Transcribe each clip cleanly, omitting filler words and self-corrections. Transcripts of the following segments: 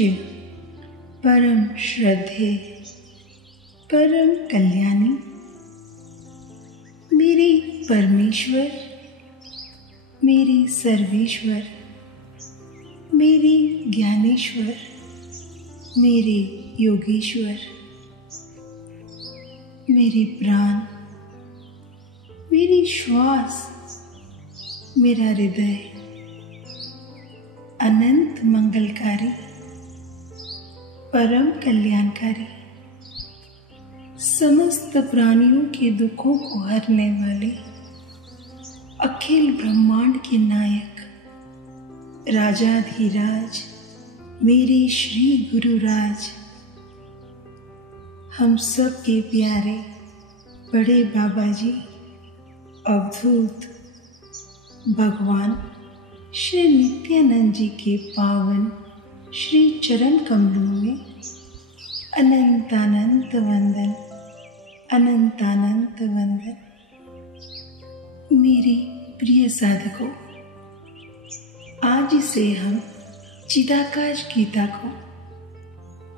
पूज्य परम श्रद्धेय परम कल्याणी मेरे परमेश्वर, मेरे सर्वेश्वर, मेरे ज्ञानेश्वर, मेरे योगेश्वर, मेरे प्राण, मेरी श्वास, मेरा हृदय, अनंत मंगलकारी, परम कल्याणकारी, समस्त प्राणियों के दुखों को हरने वाले, अखिल ब्रह्मांड के नायक, राजाधिराज, मेरे श्री गुरुराज, हम सब के प्यारे बड़े बाबा जी, अवधूत भगवान श्री नित्यानंद जी के पावन श्री चरण कमलों में अनंतानंत वंदन, अनंतानंत वंदन। मेरे प्रिय साधकों, आज से हम चिदाकाश गीता को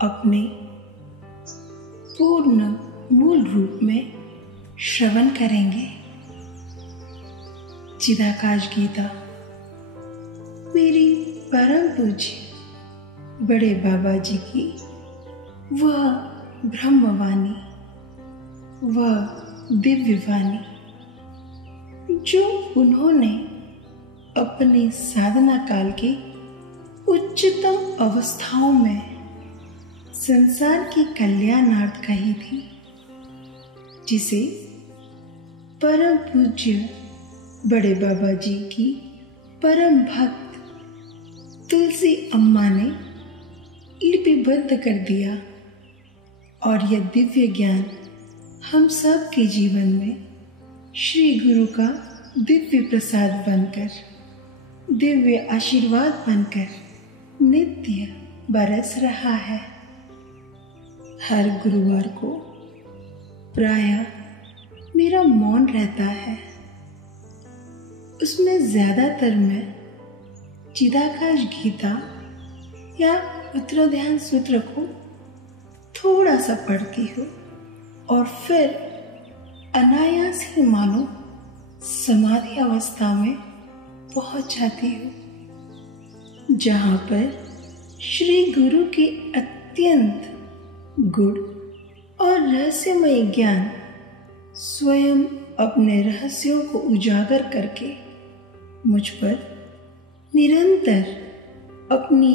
अपने पूर्ण मूल रूप में श्रवण करेंगे। चिदाकाश गीता मेरी परम पूज्य बड़े बाबा जी की वह ब्रह्मवाणी, वह दिव्यवाणी जो उन्होंने अपने साधना काल के उच्चतम अवस्थाओं में संसार के कल्याणार्थ कही थी, जिसे परम पूज्य बड़े बाबा जी की परम भक्त तुलसी अम्मा ने लिपिबद्ध कर दिया और यह दिव्य ज्ञान हम सब के जीवन में श्री गुरु का दिव्य प्रसाद बनकर, दिव्य आशीर्वाद बनकर नित्य बरस रहा है। हर गुरुवार को प्रायः मेरा मौन रहता है, उसमें ज्यादातर मैं चिदाकाश गीता या उत्तराध्यान सूत्र को थोड़ा सा पढ़ती हूँ और फिर अनायास ही मानो समाधि अवस्था में पहुंच जाती हूँ, जहाँ पर श्री गुरु के अत्यंत गुड़ और रहस्यमय ज्ञान स्वयं अपने रहस्यों को उजागर करके मुझ पर निरंतर अपनी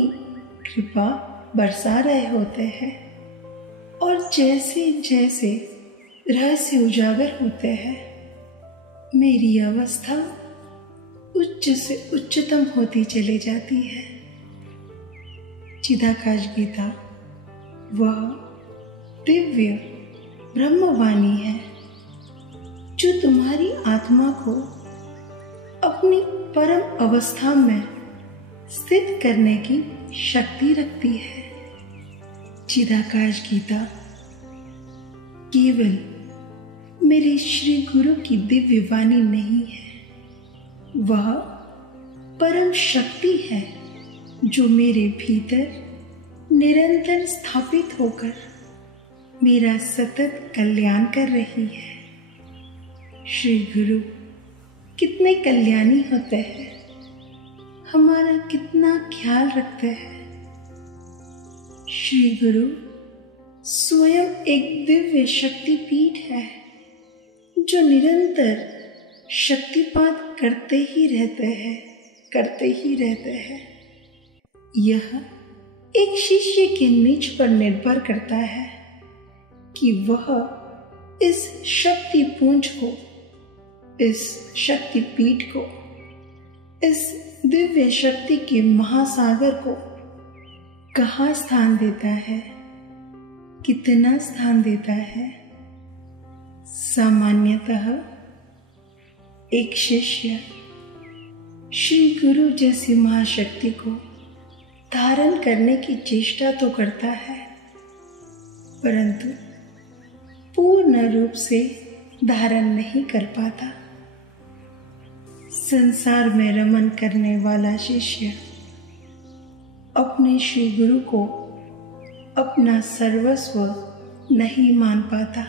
कृपा बरसा रहे होते हैं। और जैसे जैसे रहस्य उजागर होते हैं, मेरी अवस्था उच्च से उच्चतम होती चली जाती है। चिदाकाश गीता वह दिव्य ब्रह्मवाणी है जो तुम्हारी आत्मा को अपनी परम अवस्था में स्थित करने की शक्ति रखती है। चिदाकाश गीता केवल मेरे श्री गुरु की दिव्य वाणी नहीं है, वह परम शक्ति है जो मेरे भीतर निरंतर स्थापित होकर मेरा सतत कल्याण कर रही है। श्री गुरु कितने कल्याणी होते हैं, हमारा कितना ख्याल रखते हैं। श्री गुरु स्वयं एक दिव्य शक्तिपीठ है जो निरंतर शक्तिपात करते ही रहते हैं। यह एक शिष्य के निज पर निर्भर करता है कि वह इस शक्तिपुंज को, इस शक्तिपीठ को, इस दिव्य शक्ति के महासागर को कहाँ स्थान देता है, कितना स्थान देता है। सामान्यतः एक शिष्य श्री गुरु जैसी महाशक्ति को धारण करने की चेष्टा तो करता है, परंतु पूर्ण रूप से धारण नहीं कर पाता। संसार में रमन करने वाला शिष्य अपने श्री गुरु को अपना सर्वस्व नहीं मान पाता,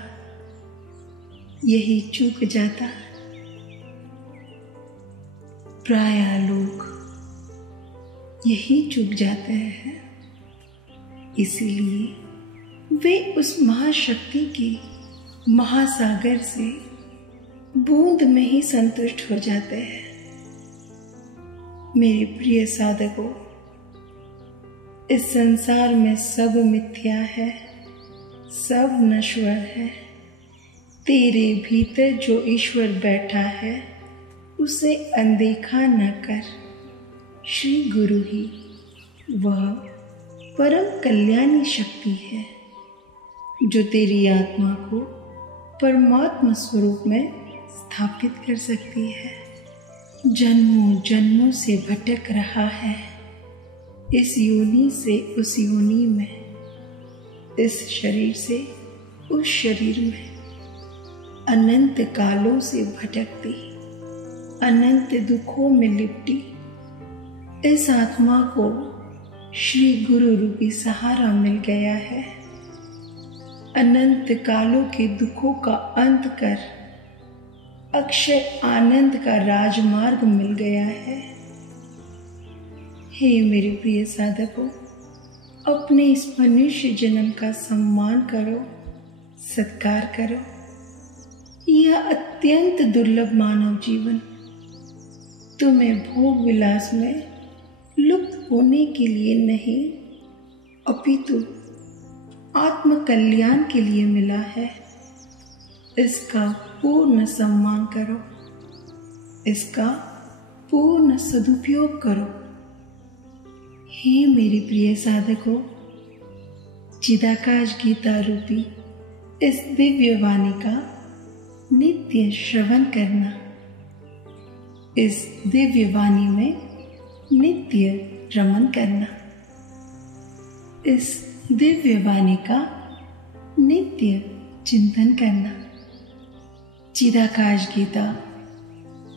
यही चूक जाता। प्रायः लोग यही चूक जाते हैं, इसीलिए वे उस महाशक्ति के महासागर से बूंद में ही संतुष्ट हो जाते हैं। मेरे प्रिय साधकों, इस संसार में सब मिथ्या है, सब नश्वर है। तेरे भीतर जो ईश्वर बैठा है उसे अनदेखा न कर। श्री गुरु ही वह परम कल्याणी शक्ति है जो तेरी आत्मा को परमात्मा स्वरूप में स्थापित कर सकती है। जन्मों जन्मों से भटक रहा है, इस योनि से उस योनि में, इस शरीर से उस शरीर में, अनंत कालों से भटकती, अनंत दुखों में लिपटी इस आत्मा को श्री गुरु रूपी सहारा मिल गया है। अनंत कालों के दुखों का अंत कर अक्षय आनंद का राजमार्ग मिल गया है। हे मेरे प्रिय साधकों, अपने इस मनुष्य जन्म का सम्मान करो, सत्कार करो। यह अत्यंत दुर्लभ मानव जीवन तुम्हें भोग विलास में लुप्त होने के लिए नहीं, अपितु आत्म कल्याण के लिए मिला है। इसका पूर्ण सम्मान करो, इसका पूर्ण सदुपयोग करो। हे मेरे प्रिय साधकों, चिदाकाश गीता रूपी इस दिव्य वाणी का नित्य श्रवण करना, इस दिव्य वाणी में नित्य रमन करना, इस दिव्य वाणी का नित्य चिंतन करना। चिदाकाश गीता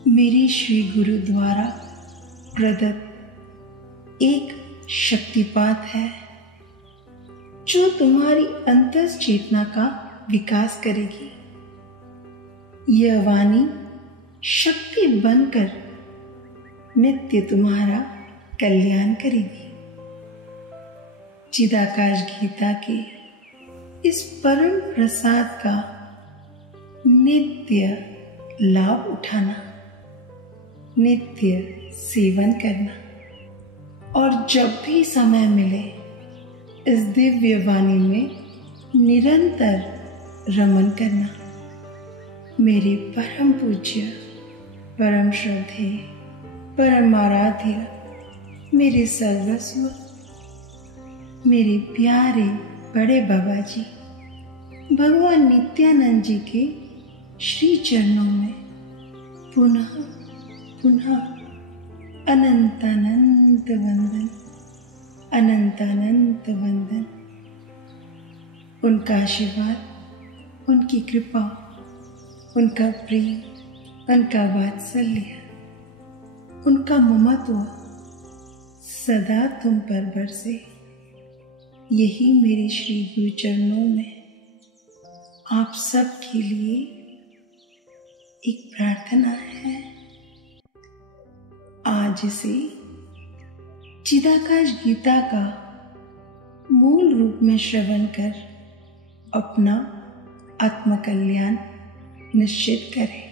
मेरी श्री गुरु द्वारा प्रदत्त एक शक्तिपात है जो तुम्हारी अंतस चेतना का विकास करेगी। यह वाणी शक्ति बनकर नित्य तुम्हारा कल्याण करेगी। चिदाकाश गीता के इस परम प्रसाद का नित्य लाभ उठाना, नित्य सेवन करना और जब भी समय मिले इस दिव्य वाणी में निरंतर रमन करना। मेरे परम पूज्य, परम श्रद्धेय, परम आराध्य, मेरे सर्वस्व, मेरे प्यारे बड़े बाबा जी भगवान नित्यानंद जी के श्री चरणों में पुनः पुनः अनंत अनंत वंदन, अनंत अनंत वंदन। उनका आशीर्वाद, उनकी कृपा, उनका प्रेम, उनका वात्सल्य, उनका ममत्व सदा तुम पर बरसे। यही मेरे श्री गुरु चरणों में आप सब के लिए एक प्रार्थना है। आज से चिदाकाश गीता का मूल रूप में श्रवण कर अपना आत्मकल्याण निश्चित करें।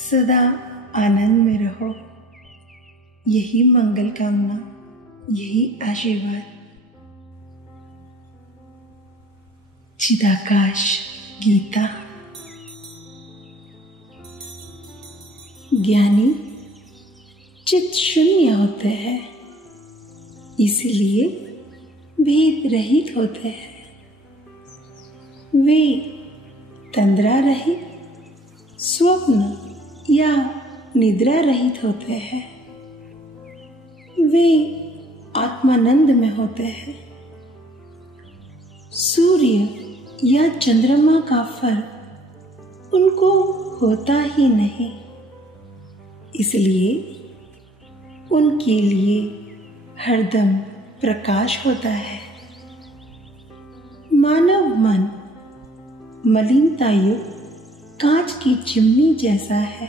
सदा आनंद में रहो, यही मंगल कामना, यही आशीर्वाद। चिदाकाश गीता। ज्ञानी चित्त शून्य होते हैं, इसलिए भेद रहित होते हैं। वे तंद्रा रहित, स्वप्न या निद्रा रहित होते हैं। वे आत्मानंद में होते हैं। सूर्य या चंद्रमा का फर्क उनको होता ही नहीं, इसलिए उनके लिए हरदम प्रकाश होता है। मानव मन मलिनता युक्त कांच की चिमनी जैसा है।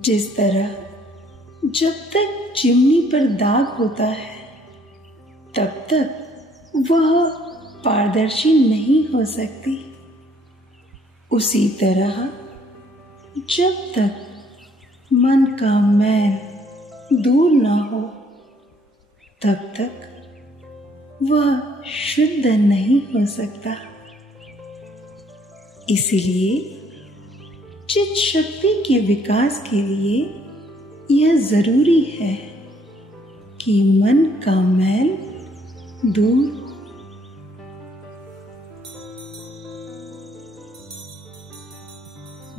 जिस तरह जब तक चिमनी पर दाग होता है तब तक वह पारदर्शी नहीं हो सकती, उसी तरह जब तक मन का मैल दूर न हो तब तक वह शुद्ध नहीं हो सकता। इसलिए चित्त शक्ति के विकास के लिए यह जरूरी है कि मन का मैल दूर।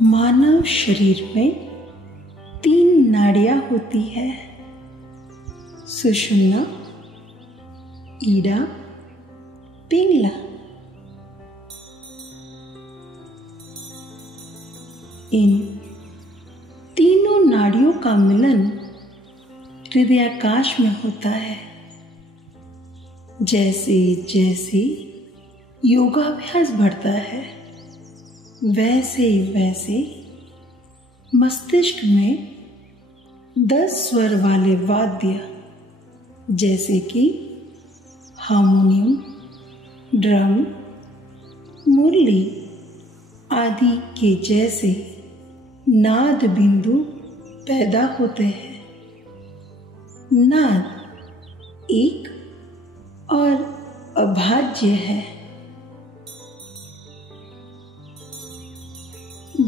मानव शरीर में 3 नाड़ियां होती है, सुषुम्ना, ईड़ा, पिंगला। इन तीनों नाड़ियों का मिलन हृदयाकाश में होता है। जैसे जैसे योगाभ्यास बढ़ता है वैसे वैसे मस्तिष्क में 10 स्वर वाले वाद्य जैसे कि हारमोनियम, ड्रम, मुरली आदि के जैसे नाद बिंदु पैदा होते हैं। नाद एक और अभाज्य है।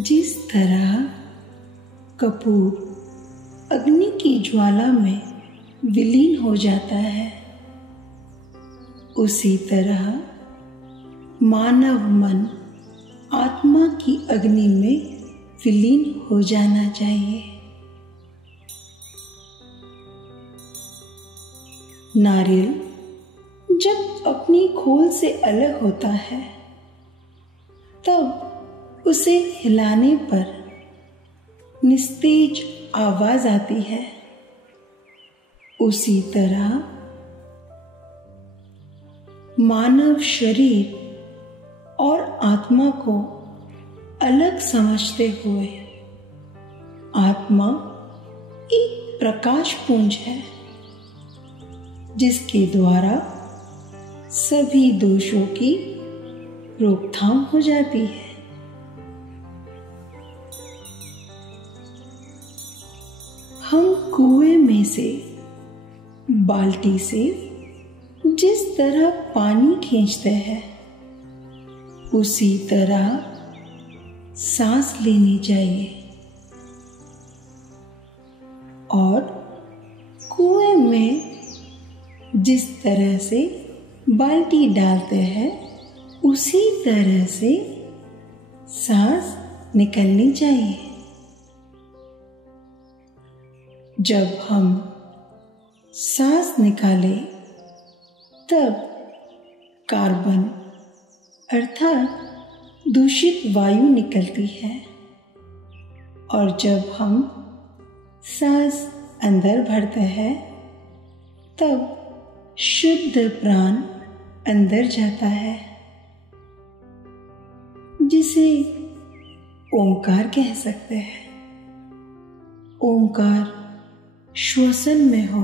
जिस तरह कपूर अग्नि की ज्वाला में विलीन हो जाता है, उसी तरह मानव मन आत्मा की अग्नि में विलीन हो जाना चाहिए। नारियल जब अपनी खोल से अलग होता है तब उसे हिलाने पर निस्तेज आवाज आती है। उसी तरह मानव शरीर और आत्मा को अलग समझते हुए आत्मा एक प्रकाश पुंज है जिसके द्वारा सभी दोषों की रोकथाम हो जाती है। हम कुएं में से बाल्टी से जिस तरह पानी खींचते हैं उसी तरह सांस लेनी चाहिए और कुएं में जिस तरह से बाल्टी डालते हैं उसी तरह से सांस निकलनी चाहिए। जब हम सांस निकालें तब कार्बन अर्थात दूषित वायु निकलती है और जब हम सांस अंदर भरते हैं तब शुद्ध प्राण अंदर जाता है, जिसे ओंकार कह सकते हैं। ओंकार श्वसन में हो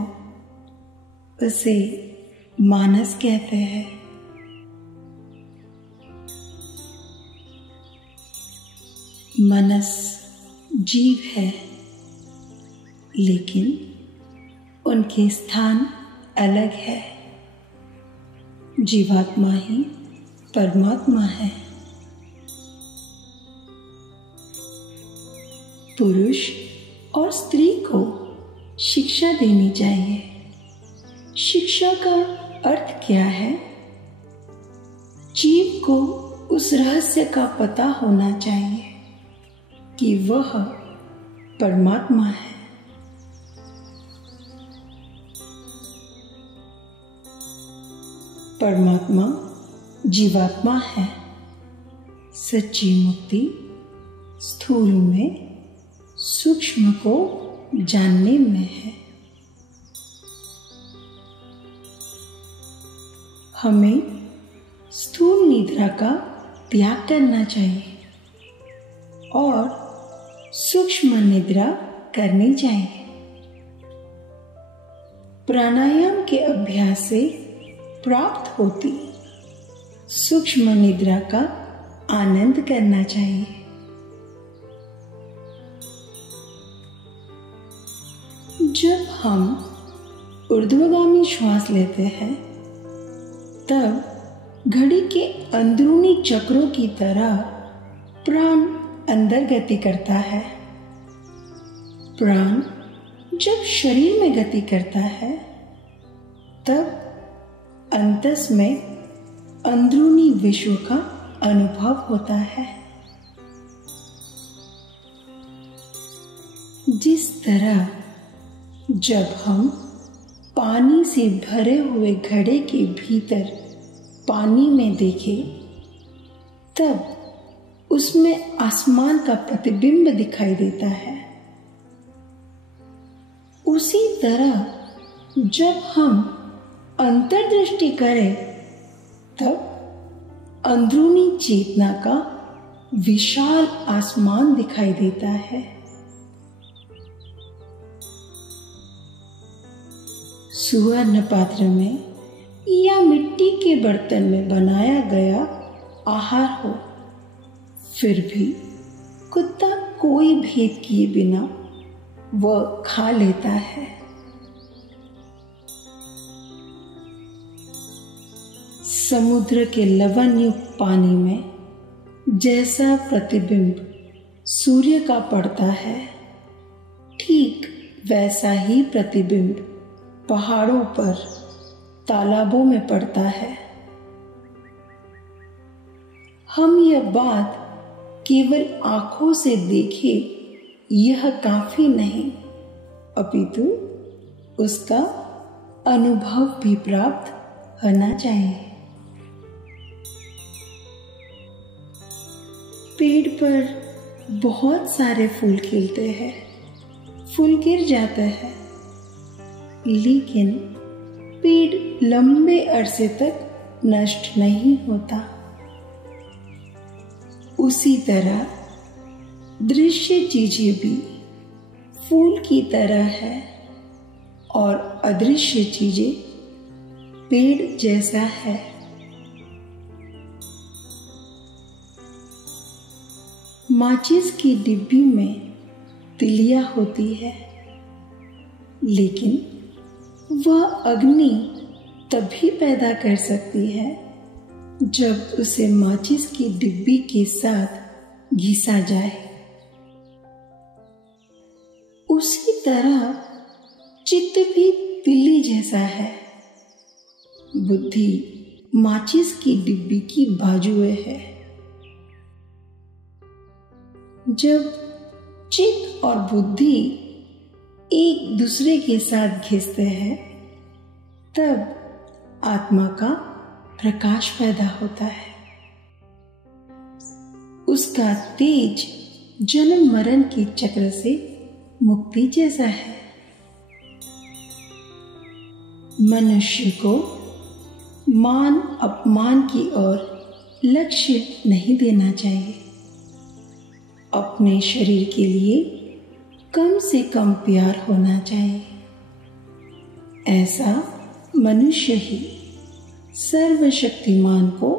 उसे मानस कहते हैं। मनस जीव है, लेकिन उनके स्थान अलग है। जीवात्मा ही परमात्मा है। पुरुष और स्त्री को शिक्षा देनी चाहिए। शिक्षा का अर्थ क्या है? जीव को उस रहस्य का पता होना चाहिए कि वह परमात्मा है। परमात्मा जीवात्मा है। सच्ची मुक्ति स्थूल में सूक्ष्म को जानने में है। हमें स्थूल निद्रा का त्याग करना चाहिए और सूक्ष्म निद्रा करनी चाहिए। प्राणायाम के अभ्यास से प्राप्त होती सूक्ष्म निद्रा का आनंद करना चाहिए। जब हम ऊर्ध्वगामी श्वास लेते हैं तब घड़ी के अंदरूनी चक्रों की तरह प्राण अंदर गति करता है। प्राण जब शरीर में गति करता है तब अंतस में अंदरूनी विश्व का अनुभव होता है। जिस तरह जब हम पानी से भरे हुए घड़े के भीतर पानी में देखें तब उसमें आसमान का प्रतिबिंब दिखाई देता है। उसी तरह जब हम अंतर्दृष्टि करें तब अंदरूनी चेतना का विशाल आसमान दिखाई देता है। सुवर्ण पात्र में या मिट्टी के बर्तन में बनाया गया आहार हो, फिर भी कुत्ता कोई भेद किए बिना वह खा लेता है। समुद्र के लवण युक्त पानी में जैसा प्रतिबिंब सूर्य का पड़ता है, ठीक वैसा ही प्रतिबिंब पहाड़ों पर तालाबों में पड़ता है। हम यह बात केवल आंखों से देखें यह काफी नहीं, अपितु उसका अनुभव भी प्राप्त होना चाहिए। पेड़ पर बहुत सारे फूल खिलते हैं, फूल गिर जाते हैं, लेकिन पेड़ लंबे अरसे तक नष्ट नहीं होता। उसी तरह दृश्य चीजें भी फूल की तरह है और अदृश्य चीजें पेड़ जैसा है। माचिस की डिब्बी में तिलिया होती है, लेकिन वह अग्नि तभी पैदा कर सकती है जब उसे माचिस की डिब्बी के साथ घिसा जाए। उसी तरह चित्त भी तिल्ली जैसा है। बुद्धि माचिस की डिब्बी की बाजुएं है। जब चित्त और बुद्धि एक दूसरे के साथ घिसते हैं तब आत्मा का प्रकाश पैदा होता है। उसका तेज जन्म मरण के चक्र से मुक्ति जैसा है। मनुष्य को मान अपमान की ओर लक्ष्य नहीं देना चाहिए। अपने शरीर के लिए कम से कम प्यार होना चाहिए। ऐसा मनुष्य ही सर्वशक्तिमान को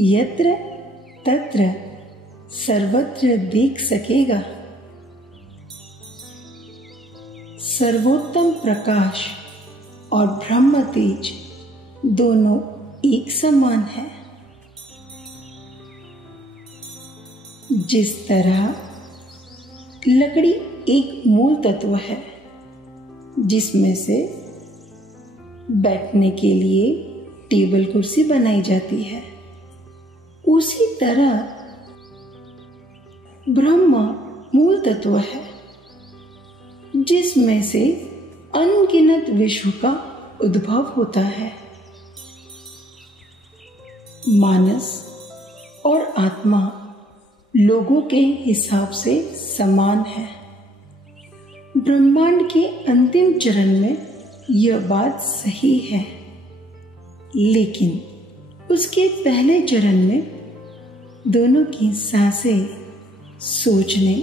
यत्र तत्र सर्वत्र देख सकेगा। सर्वोत्तम प्रकाश और ब्रह्म तेज दोनों एक समान है। जिस तरह लकड़ी एक मूल तत्व है जिसमें से बैठने के लिए टेबल कुर्सी बनाई जाती है, उसी तरह ब्रह्म मूल तत्व है जिसमें से अनगिनत विश्व का उद्भव होता है। मानस और आत्मा लोगों के हिसाब से समान है। ब्रह्मांड के अंतिम चरण में यह बात सही है, लेकिन उसके पहले चरण में दोनों की सांसें, सोचने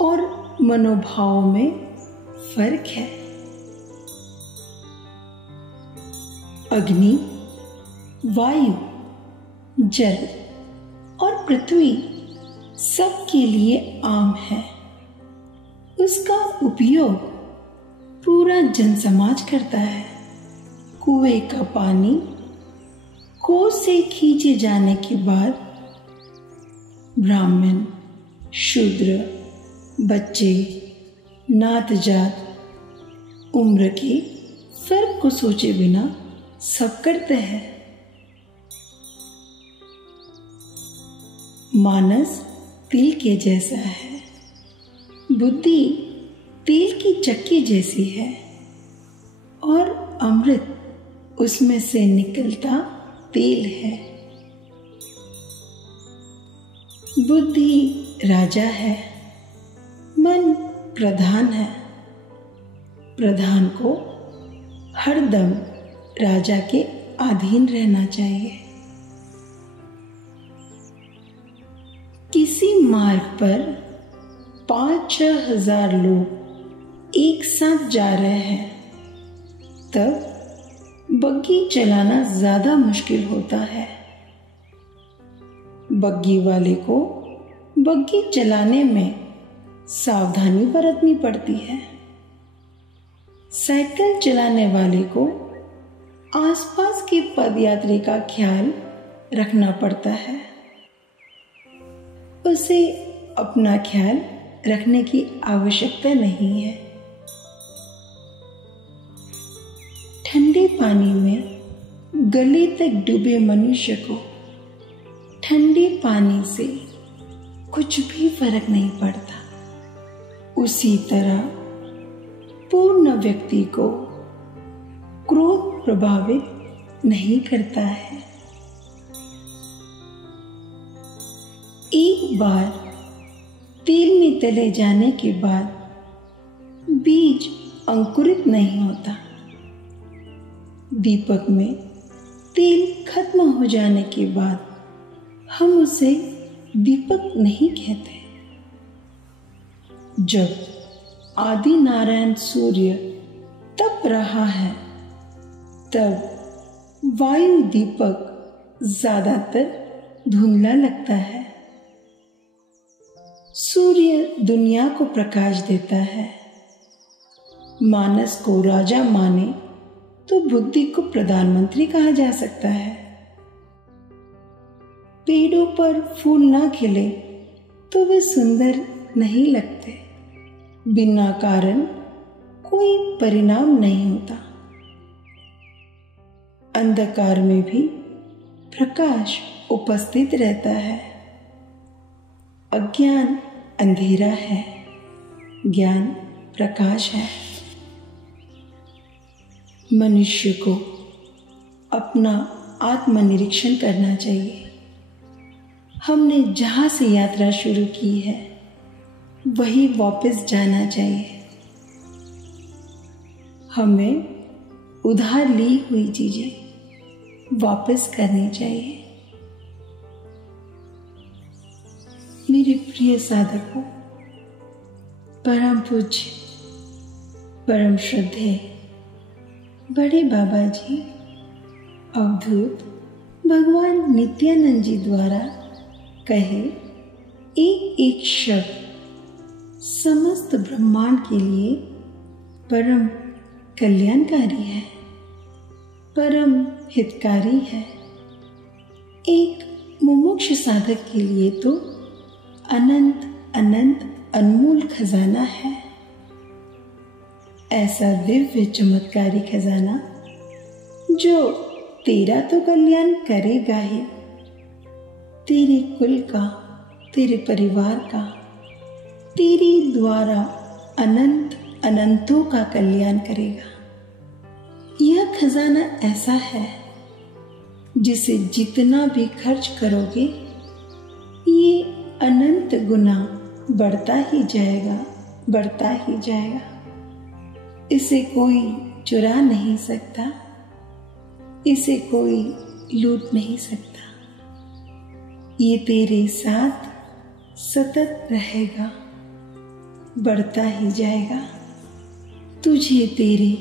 और मनोभाव में फर्क है। अग्नि, वायु, जल और पृथ्वी सबके लिए आम है। उसका उपयोग पूरा जनसमाज करता है। कुएं का पानी कुएं से खींचे जाने के बाद ब्राह्मण, शूद्र, बच्चे, नात जात, उम्र के फर्क को सोचे बिना सब करते हैं। मानस तिल के जैसा है, बुद्धि तिल की चक्की जैसी है और अमृत उसमें से निकलता तेल है। बुद्धि राजा है, मन प्रधान है। प्रधान को हरदम राजा के अधीन रहना चाहिए। किसी मार्ग पर 5-6 हजार लोग एक साथ जा रहे हैं, तब बग्गी चलाना ज्यादा मुश्किल होता है। बग्गी वाले को बग्गी चलाने में सावधानी बरतनी पड़ती है। साइकिल चलाने वाले को आसपास के पदयात्री का ख्याल रखना पड़ता है। उसे अपना ख्याल रखने की आवश्यकता नहीं है। ठंडे पानी में गले तक डूबे मनुष्य को ठंडे पानी से कुछ भी फर्क नहीं पड़ता। उसी तरह पूर्ण व्यक्ति को क्रोध प्रभावित नहीं करता है। एक बार तेल में तले जाने के बाद बीज अंकुरित नहीं होता। दीपक में तेल खत्म हो जाने के बाद हम उसे दीपक नहीं कहते। जब आदि नारायण सूर्य तप रहा है, तब वायु दीपक ज्यादातर धुंधला लगता है। सूर्य दुनिया को प्रकाश देता है। मानस को राजा माने तो बुद्धि को प्रधानमंत्री कहा जा सकता है। पेड़ों पर फूल ना खिले तो वे सुंदर नहीं लगते। बिना कारण कोई परिणाम नहीं होता। अंधकार में भी प्रकाश उपस्थित रहता है। अज्ञान अंधेरा है, ज्ञान प्रकाश है। मनुष्य को अपना आत्मनिरीक्षण करना चाहिए। हमने जहां से यात्रा शुरू की है वही वापस जाना चाहिए। हमें उधार ली हुई चीजें वापस करनी चाहिए। मेरे प्रिय साधकों, परम पूज्य, परम श्रद्धेय बड़े बाबा जी अवधूत भगवान नित्यानंद जी द्वारा कहे एक एक शब्द समस्त ब्रह्मांड के लिए परम कल्याणकारी है, परम हितकारी है। एक मुमुक्ष साधक के लिए तो अनंत अनंत अनमोल खजाना है। ऐसा दिव्य चमत्कारी खजाना जो तेरा तो कल्याण करेगा ही, तेरे कुल का, तेरे परिवार का, तेरे द्वारा अनंत अनंतों का कल्याण करेगा। यह खजाना ऐसा है जिसे जितना भी खर्च करोगे ये अनंत गुना बढ़ता ही जाएगा, बढ़ता ही जाएगा। इसे कोई चुरा नहीं सकता, इसे कोई लूट नहीं सकता। ये तेरे साथ सतत रहेगा, बढ़ता ही जाएगा, तुझे तेरे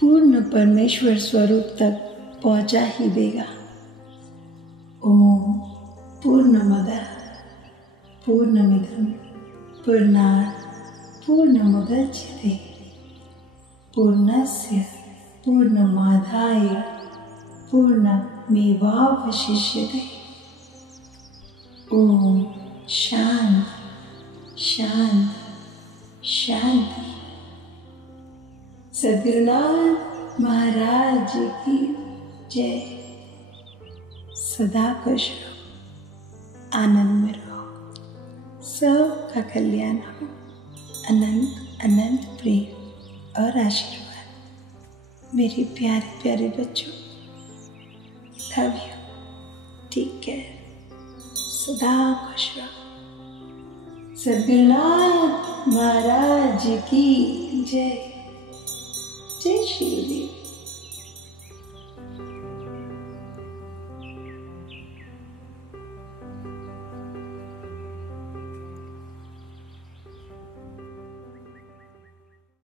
पूर्ण परमेश्वर स्वरूप तक पहुंचा ही देगा। ओम पूर्णमदः पूर्णमिदं पूर्णात् पूर्णमुदच्यते पूर्णस्य पूर्णमादाय पूर्णमेवावशिष्यते। ओम शांति शांति शांति। सद्गुरुनाथ महाराज की जय। सदा खुश रहो, आनंद में रहो, सबका कल्याण हो। अनंत अनंत प्रेम और आशीर्वाद मेरे प्यारे प्यारे बच्चों। Love you. Take care. सदा खुश रहो। सद्गुरुनाथ महाराज की जय। जय श्री देव।